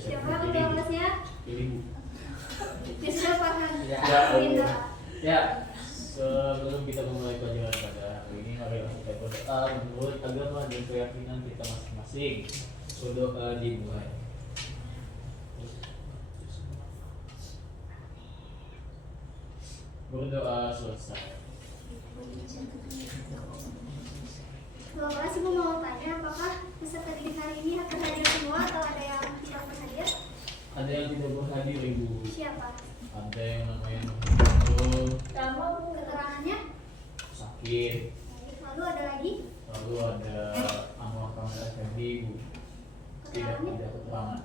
Siapa ketua kelasnya? Ibu. Bisa paham. Ya, sebelum kita memulai pelajaran pada hari ini, mari kita berdoa menurut agama dan keyakinan kita masing-masing. Doa dimulai. Berdoa selesai. Kalau kasih mau tanya, apakah peserta didik hari ini akan hadir semua atau ada yang tidak berhadir? Ada yang tidak berhadir, Ibu. Siapa? Ada yang namanya muncul Kamu keterangannya? sakit. Lalu ada lagi? Lalu ada Anwar Kamil Effendi, Ibu. Tidak ada keterangan.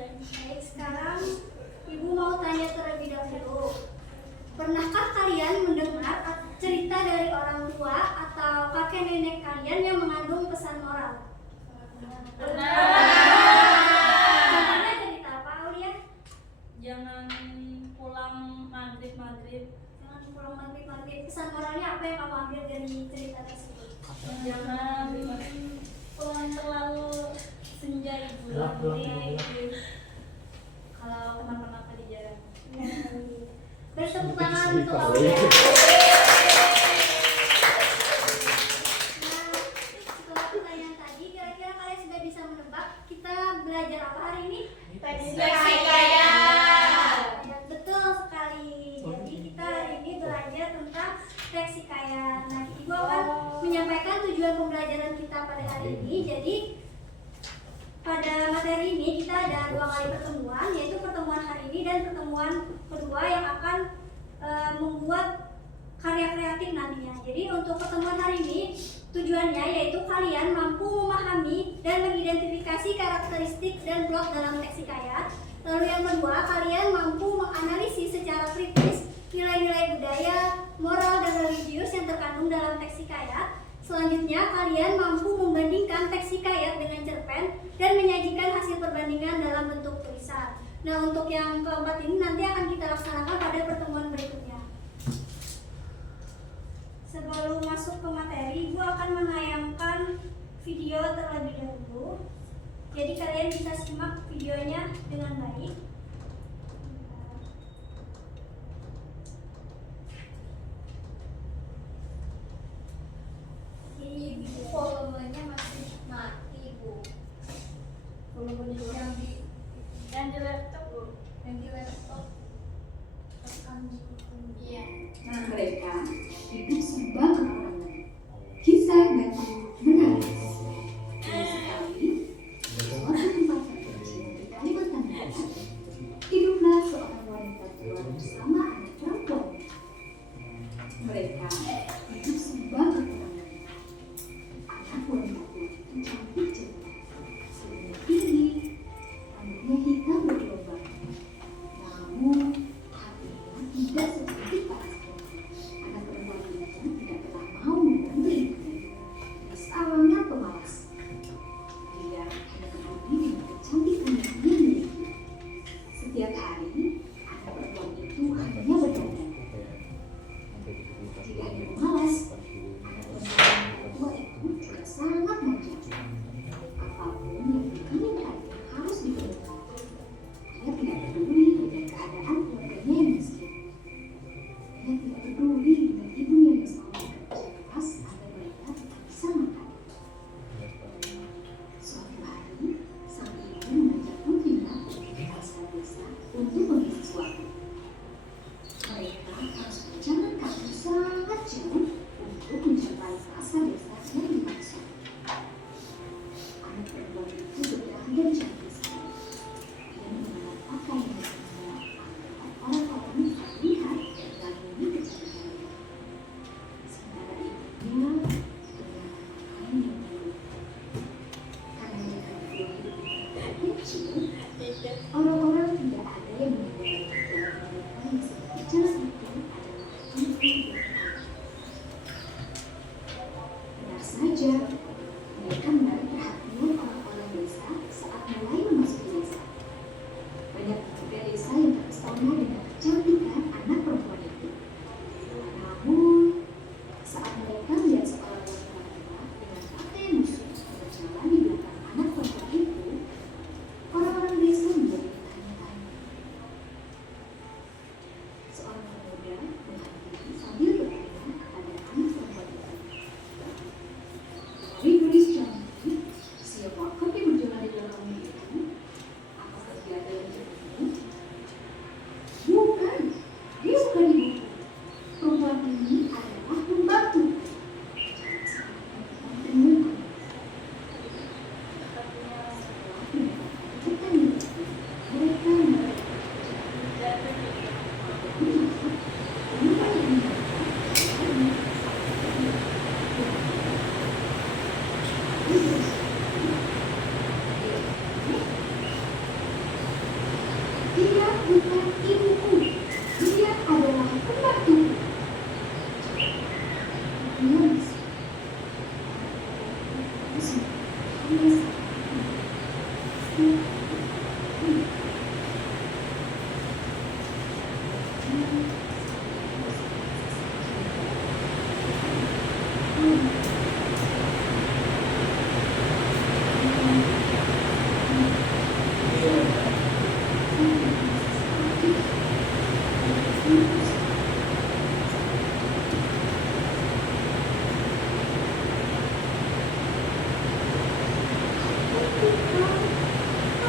Baik, sekarang Ibu mau tanya terlebih dahulu. Pernahkah kalian mendengar cerita dari orang tua atau kakek nenek kalian yang mengandung pesan moral? Contohnya cerita apa, Aulia? Jangan pulang maghrib. Jangan pulang maghrib. Pesan moralnya apa yang kamu ambil dari cerita tersebut? Jangan pulang terlalu senja ibu. Kalau kenapa-napa di jalan. Beri tepuk tangan untuk Aulia. Nah, setelah pertanyaan tadi, kira-kira kalian sudah bisa menebak kita belajar apa hari ini? Fleksikaya. Ya, betul sekali. Jadi kita hari ini belajar tentang fleksikaya. Nah, Ibu akan menyampaikan tujuan pembelajaran kita pada hari ini. Jadi pada materi ini kita ada 2 kali pertemuan, yaitu pertemuan hari ini dan pertemuan kedua yang akan membuat karya kreatif nantinya. Jadi untuk pertemuan hari ini tujuannya yaitu kalian mampu memahami dan mengidentifikasi karakteristik dan blok dalam fleksikaya. Lalu yang kedua, kalian mampu menganalisis secara kritis nilai-nilai budaya, moral, dan religius yang terkandung dalam fleksikaya. Selanjutnya, kalian mampu membandingkan fleksikaya dengan cerpen dan menyajikan hasil perbandingan dalam bentuk tulisan. Nah, untuk yang keempat ini nanti akan kita laksanakan pada pertemuan berikutnya. Sebelum masuk ke materi, Ibu akan menayangkan video terlebih dahulu. Jadi kalian bisa simak videonya dengan baik. Ini volumenya masih mati, Bu. Volumenya yang di laptop, Bu. Yang di laptop. Iya. Nah, mereka hidup serba kekurangan. Kisah dan menarik. Sekali, seorang tempat terkecil di Kalimantan Barat, hiduplah seorang wanita tua bersama anak perempuan. Mereka hidup serba kekurangan. Anak wanita tua itu cantik jelek, sebenarnya tinggi, rambutnya hitam bergelombang. Namun hatinya tidak seperti Pastor. Anak perempuan itu tidak pernah mau membantu ibunya. Awalnya pemalas. Dia hanya peduli dengan kecantikan yang dia miliki. Setiap hari, anak perempuan itu hanya berdandan. Tidak hanya pemalas, anak perempuan tua itu juga sangat manja. Apapun yang dipilih hati harus dipenuhi. Dia tidak peduli dengan keadaan keluarganya yang miskin. Dia tidak peduli dengan ibunya yang selalu bekerja keras agar mereka bisa makan. Suatu hari, sang ibu mengajak putrinya pergi ke pasar desa untuk membeli sesuatu. Mereka harus berjalan kaki sangat jauh untuk mencapai pasar desa yang dimaksud. Anak perempuan itu berdandan cantik sekali. Dia menggunakan pakaian yang semua agar orang-orang bisa lihat dan mengagumi kecantikannya. Sementara ibunya menggunakan pakaian yang buruk. Karena mereka berdua hidup di tempat kecil, orang-orang tidak ada yang menyadari bahwa mereka yang sedang berjalan itu adalah ibu dan anak. Benar saja, mereka menarik perhatian orang-orang desa saat mulai memasuki desa. Banyak pemuda desa yang terpesona dengan kecantikan anak perempuan itu. Namun, saat Dia bukan ibuku. Dia adalah pembantuku. Dia bisa.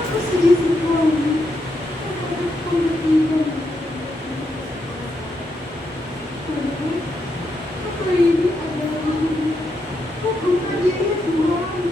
Aku sedih sekali. Aku bertinggal. Apa ini adalah hukuman dari Tuhan?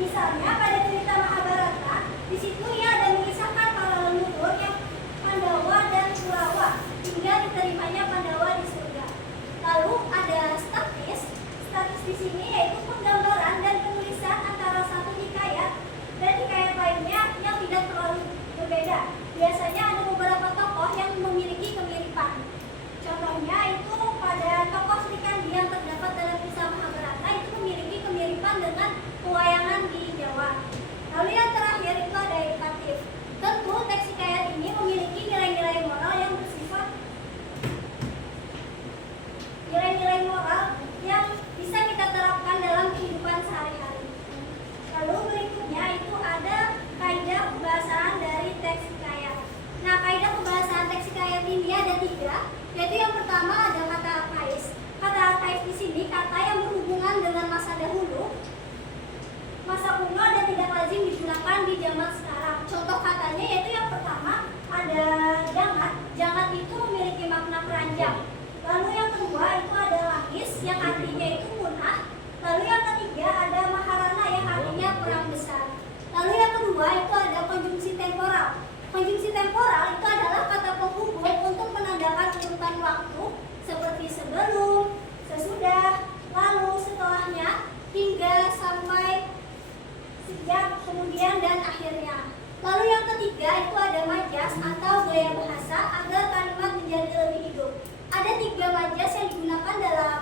Misalnya pada cerita Mahabharata, di situ ia ada mengisahkan para leluhur yang Pandawa dan Kurawa hingga diterimanya Pandawa di surga. Lalu ada statis di sini yaitu penggambaran dan penulisan antara satu hikayat dan hikayat lainnya yang tidak terlalu berbeda. Biasanya ada beberapa tokoh yang memiliki kemiripan. Contohnya itu pada tokoh Sri Kandi yang terdapat dalam kisah Mahabharata itu memiliki kemiripan dengan pewayangan di Jawa. Lalu yang terakhir itu ada edukatif. Tentu teks hikayat ini memiliki nilai-nilai moral yang bersifat nilai-nilai moral yang bisa kita terapkan dalam kehidupan sehari-hari. Lalu berikutnya itu ada kaidah pembahasan dari teks hikayat. Nah, kaidah pembahasan teks hikayat ini ada 3, yaitu yang pertama ada kata arkais. Kata arkais di sini kata yang berhubungan dengan masa dahulu, masa kuno dan tidak lazim digunakan di zaman sekarang. Contoh katanya yaitu yang pertama ada jangat. Jangat itu memiliki makna keranjang. Lalu yang kedua itu ada langis yang artinya itu punah. Lalu yang ketiga ada maharana yang artinya perang besar. Lalu yang kedua itu ada konjungsi temporal. Konjungsi temporal itu adalah kata penghubung untuk menandakan urutan waktu seperti sebelum, sesudah, lalu, setelahnya, hingga sampai sejak, kemudian, dan akhirnya. Lalu yang ketiga itu ada majas atau gaya bahasa agar kalimat menjadi lebih hidup. Ada 3 majas yang digunakan dalam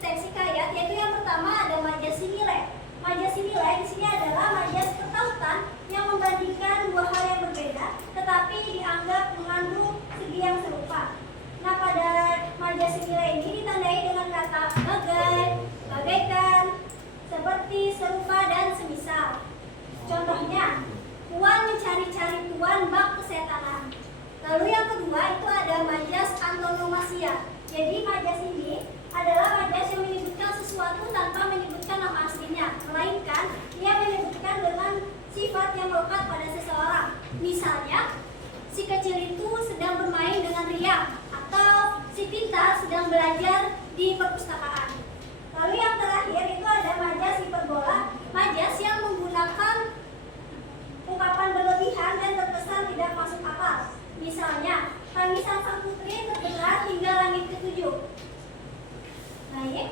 teks hikayat, yaitu yang pertama ada majas simile. Majas simile di sini adalah majas pertautan yang membandingkan 2 hal yang berbeda, tetapi dianggap mengandung segi yang serupa. Nah, pada majas simile ini ditandai dengan kata bagai, bagaikan, seperti, serupa, dan semisal. Contohnya, tuan mencari-cari tuan bak kesetanan. Lalu yang kedua itu ada majas antonomasia. Jadi majas ini adalah majas yang menyebutkan sesuatu tanpa menyebutkan nama aslinya, melainkan ia menyebutkan dengan sifat yang melekat pada seseorang. Misalnya, si kecil itu sedang bermain dengan riang, atau si pintar sedang belajar di perpustakaan. Lalu yang terakhir itu ada majas hiperbola, majas yang menggunakan ungkapan berlebihan dan terkesan tidak masuk akal. Misalnya, tangisan sang putri terdengar hingga langit ke-7. Baik,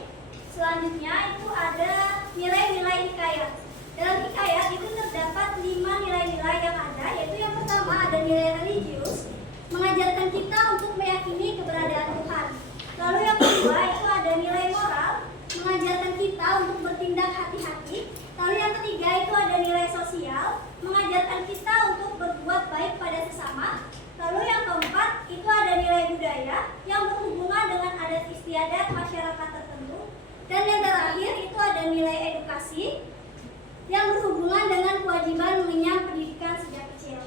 selanjutnya itu ada nilai-nilai hikayat. Dalam hikayat itu terdapat 5 nilai-nilai yang ada, yaitu yang pertama ada nilai religius, mengajarkan kita untuk meyakini keberadaan Tuhan. Lalu yang kedua itu ada nilai moral, mengajarkan kita untuk bertindak hati-hati. Lalu yang ketiga itu ada nilai sosial, mengajarkan kita untuk berbuat baik pada sesama. Lalu yang keempat itu ada nilai budaya yang berhubungan dengan adat istiadat masyarakat tertentu. Dan yang terakhir itu ada nilai edukasi yang berhubungan dengan kewajiban mengenyam pendidikan sejak kecil.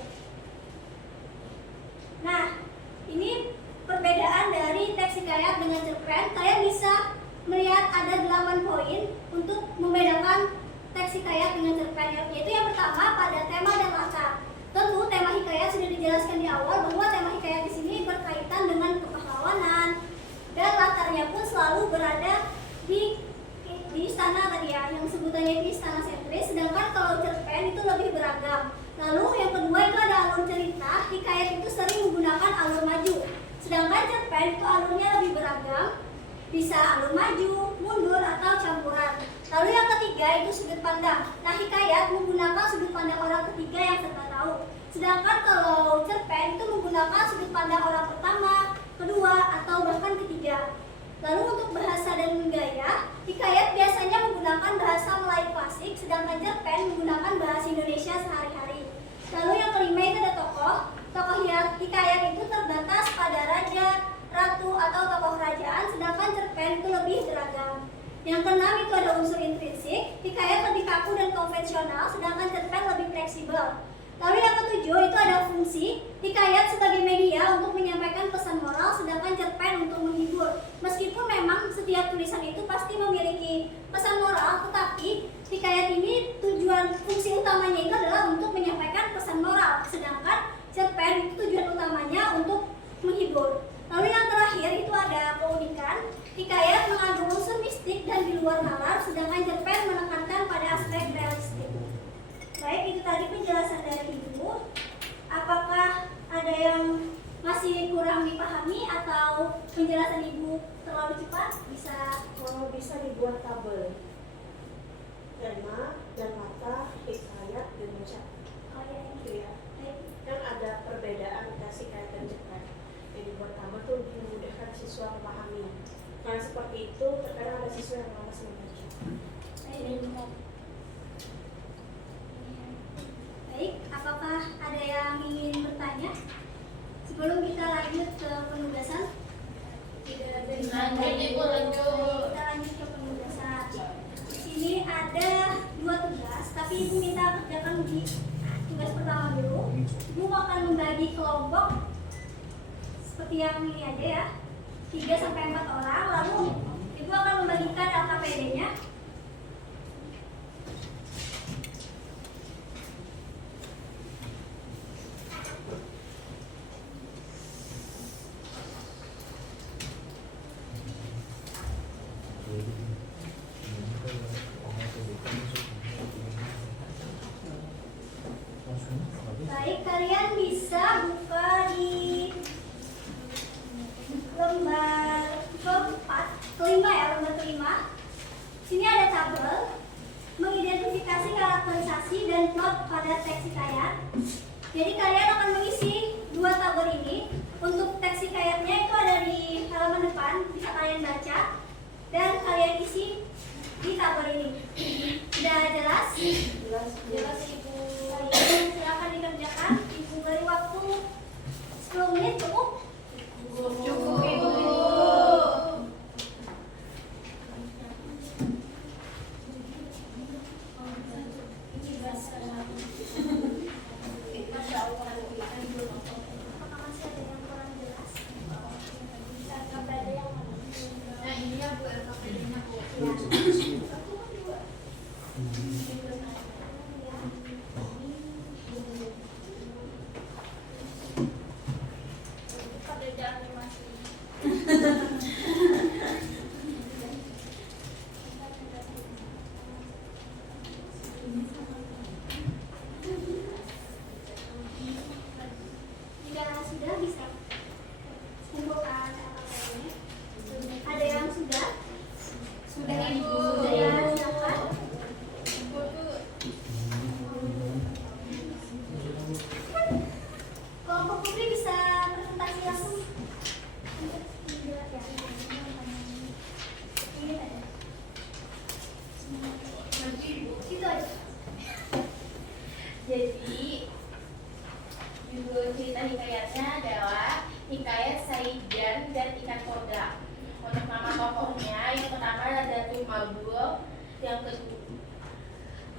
Nah, ini perbedaan dari teks hikayat dengan cerpen. Kalian bisa melihat ada 8 poin untuk membedakan teks hikayat dengan cerpen, yaitu yang pertama pada tema dan latar. Tentu tema hikayat sudah dijelaskan di awal bahwa tema hikayat di sini berkaitan dengan kepahlawanan dan latarnya pun selalu berada di istana tadi ya, yang sebutannya di istana sentris. Sedangkan kalau cerpen itu lebih beragam. Lalu yang kedua itu ada alur cerita. Hikayat itu sering menggunakan alur maju, sedangkan cerpen itu alurnya lebih beragam, bisa alur maju, mundur, atau campuran. Lalu yang ketiga itu sudut pandang. Nah, hikayat menggunakan sudut pandang orang ketiga yang kita tahu. Sedangkan kalau cerpen itu menggunakan sudut pandang orang pertama, kedua, atau bahkan ketiga. Lalu untuk bahasa dan gaya, hikayat biasanya menggunakan bahasa Melayu klasik, sedangkan cerpen menggunakan bahasa Indonesia sehari-hari. Lalu yang kelima itu ada tokoh. Tokoh hikayat itu terbatas pada raja, ratu, atau tokoh kerajaan, sedangkan cerpen itu lebih beragam. Yang keenam itu ada unsur intrinsik. Hikayat lebih kaku dan konvensional, sedangkan cerpen lebih fleksibel. Lalu yang ketujuh itu ada fungsi. Hikayat sebagai media untuk menyampaikan pesan moral, sedangkan cerpen untuk menghibur. Meskipun memang setiap tulisan itu pasti memiliki pesan moral, tetapi hikayat ini tujuan fungsi utamanya itu adalah untuk menyampaikan pesan moral, sedangkan cerpen itu tujuan utamanya untuk menghibur. Lalu yang terakhir itu ada keunikan. Hikayat mengandung unsur mistik dan di luar nalar, sedangkan cerpen menekankan pada aspek realistik. Baik, itu tadi penjelasan dari Ibu. Apakah ada yang masih kurang dipahami atau penjelasan Ibu terlalu cepat? Kalau bisa dibuat tabel tema dan mata, hikayat dan ucap. Oh ya, Gitu ya. baik. Kan ada perbedaan kasih kait dan cepat. Jadi buat tabel tuh memudahkan siswa memahami. Karena seperti itu terkadang ada siswa yang malas membaca. Baik, apakah ada yang ingin bertanya? Sebelum kita lanjut ke penugasan. Tidak ada yang Lanjut, Ibu, lanjut. Kita lanjut ke penugasan. Di sini ada 2 tugas, tapi Ibu minta kerjakan di tugas pertama dulu. Ibu akan membagi kelompok seperti yang ini aja ya, 3 sampai 4 orang. Lalu Ibu akan membagikan LKPD-nya. Baik, kalian bisa buka di lembar kelima ya, lembar kelima. Sini ada tabel mengidentifikasi karakterisasi dan plot pada teks hikayat. Jadi kalian akan mengisi 2 tabel ini. Untuk teks hikayatnya itu ada di halaman depan, bisa kalian baca dan kalian isi di tabel ini. Sudah jelas? Jelas Ibu. Kalian silakan dikerjakan. Ibu beri waktu 10 menit cukup? Cukup, Ibu. Apakah masih ada yang kurang jelas? LKPD yang mana? Nah, ini ya Bu, LKPD-nya Bu. Pekerja animasi. Jika sudah bisa kumpulkan LKPD-nya. Ada yang sudah? Sudah, Ibu. Sudah, silakan. Kelompok putri bisa presentasi langsung. Ini ada. Situ aja. Jadi judul cerita hikayatnya adalah Hikayat Saidan dan Ikan Kodak. Untuk nama tokohnya, yang pertama ada Tumabul, yang kedua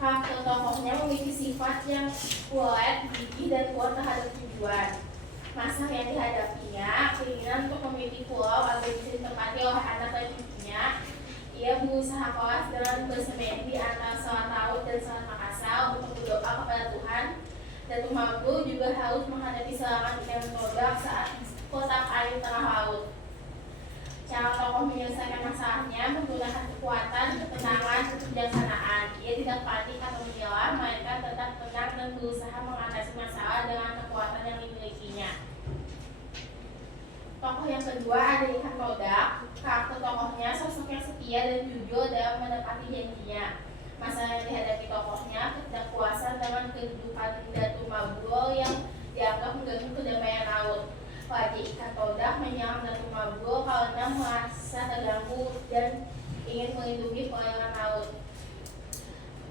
karakter tokohnya memiliki sifat yang kuat, gigih, dan kuat terhadap tujuan. Masalah yang dihadapinya, keinginan untuk memiliki pulau agar bisa ditempati oleh anak dan cucunya. Ia berusaha keras dengan bersemedi antara Selat Laut dan Selat Makassar untuk berdoa kepada Tuhan. Dan Tumabul juga harus menghadapi serangan ikan kodak saat kotak air tengah laut. Cara tokoh menyelesaikan masalahnya menggunakan kekuatan, ketenangan, dan kebijaksanaan. Ia tidak panik atau menyerah, melainkan tetap tenang dan berusaha mengatasi masalah dengan kekuatan yang dimilikinya. Tokoh yang kedua ada Ikan Kodak. Karakter tokohnya sosok yang setia dan jujur dalam menepati janjinya. Masalah yang dihadapi tokohnya ketidakpuasan dengan kedudukan Datu Mabul yang dianggap mengganggu kedamaian laut. Wajah Ikan Kodak menyerang Datu Mabul karena merasa terganggu dan ingin melindungi perairan laut.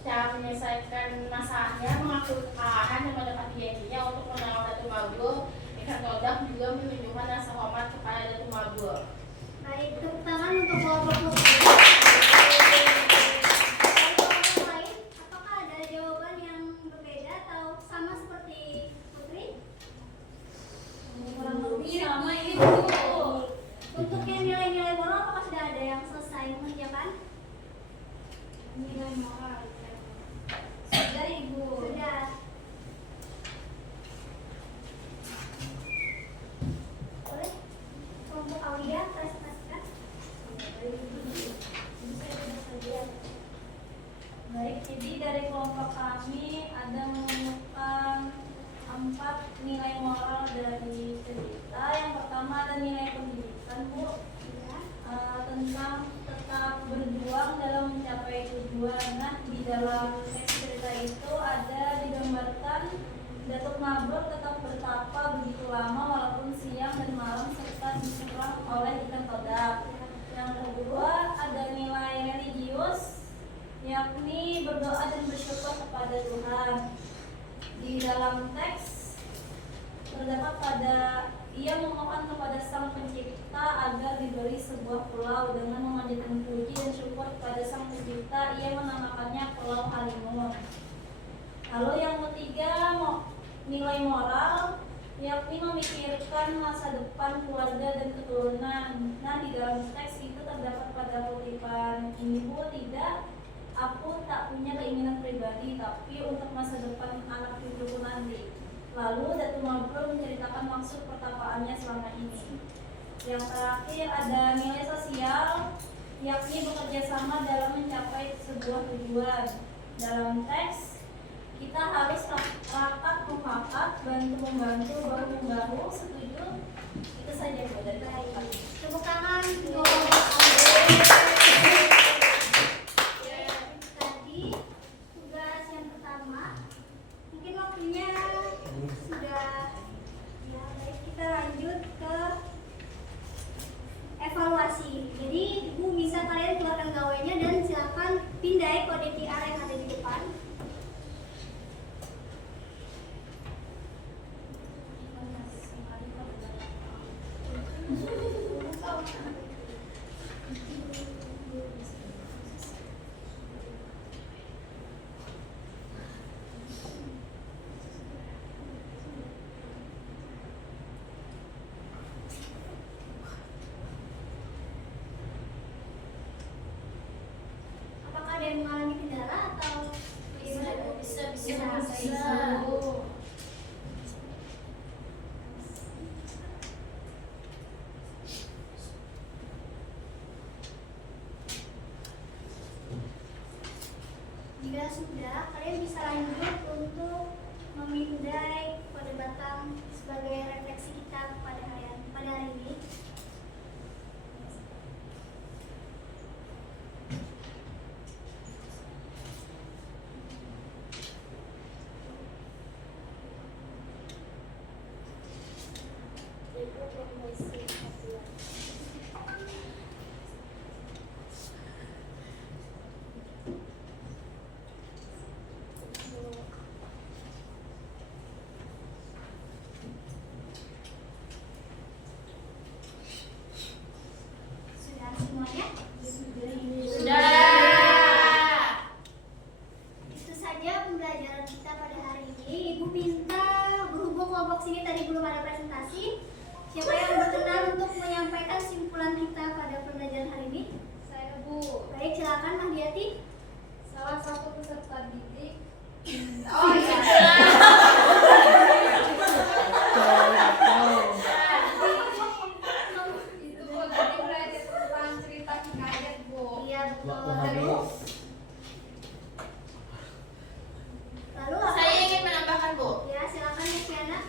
Cara menyelesaikan masalahnya mengaku kekalahan dan menepati janjinya untuk menolong Datu Mabul. Ikan Kodak juga menunjukkan rasa hormat kepada Datu Mabul. Baik, tepuk tangan untuk kelompok putri. Dari kelompok lain, apakah ada jawaban yang berbeda atau sama seperti putri? Kurang lebih sama Ibu. Untuk yang nilai-nilai moral, apakah sudah ada yang selesai mengerjakan? Nilai moral. Sudah, Ibu. Sudah. Boleh? Kelompok Aulia presentasikan. Baik, Jadi dari kelompok kami ada menemukan 4 nilai moral dari cerita. Yang pertama ada nilai pendidikan, Bu. Tentang tetap berjuang dalam mencapai tujuan. Nah, di dalam teks cerita itu ada digambarkan Datuk Mabrur tetap bertapa begitu lama walaupun siang dan malam serta diserang oleh ikan todak. Yang kedua ada nilai religius, yakni berdoa dan bersyukur kepada Tuhan. Di dalam teks terdapat pada ia memohon kepada Sang Pencipta agar diberi sebuah pulau. Dengan memanjatkan puji dan syukur kepada Sang Pencipta, ia menamakannya Pulau Halimun. Lalu yang ketiga, nilai moral, yakni memikirkan masa depan keluarga dan keturunan. Nah, di dalam teks itu terdapat pada kutipan ini, Bu, tidak, aku tak punya keinginan pribadi, tapi untuk masa depan anak cucuku nanti. Lalu Datuk Mabrur menceritakan maksud pertapaannya selama ini. Yang terakhir ada nilai sosial, yakni bekerja sama dalam mencapai sebuah tujuan. Dalam teks kita harus rapat mufakat, bantu membantu, bahu membahu, setuju. Itu saja Bu dari kami. Tepuk tangan untuk tadi tugas yang pertama. Mungkin waktunya sudah ya, baik, kita lanjut ke evaluasi. Jadi Ibu bisa kalian keluarkan gawainya dan silakan pindai kode QR yang ada di depan. Apakah ada yang mengalami kendala atau bagaimana? Bisa. Jika sudah, kalian bisa lanjut untuk memindai kode batang sebagai refleksi kita pada hari ini. Sudah semuanya? Sudah. Itu saja pembelajaran kita pada hari ini. Ibu minta, berhubung kelompok sini tadi belum ada presentasi, siapa yang berkenan untuk menyampaikan simpulan kita pada pembelajaran hari ini? Saya, Bu. Baik, silakan Mahdiati. Salah satu peserta didik. Oh iya. Itu Bu, tadi belajar tentang cerita hikayat, Bu. Iya, betul. Waktu habis. Lalu apa? Saya ingin menambahkan, Bu. Ya, silakan Yusiana.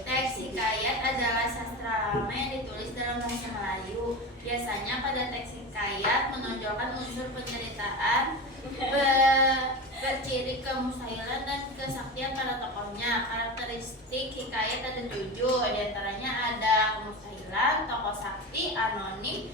Teks hikayat adalah sastra lama yang ditulis dalam bahasa Melayu. Biasanya pada teks hikayat menonjolkan unsur penceritaan, berciri kemustahilan dan kesaktian para tokohnya. Karakteristik hikayat ada 7, diantaranya ada kemustahilan, tokoh sakti, anonim,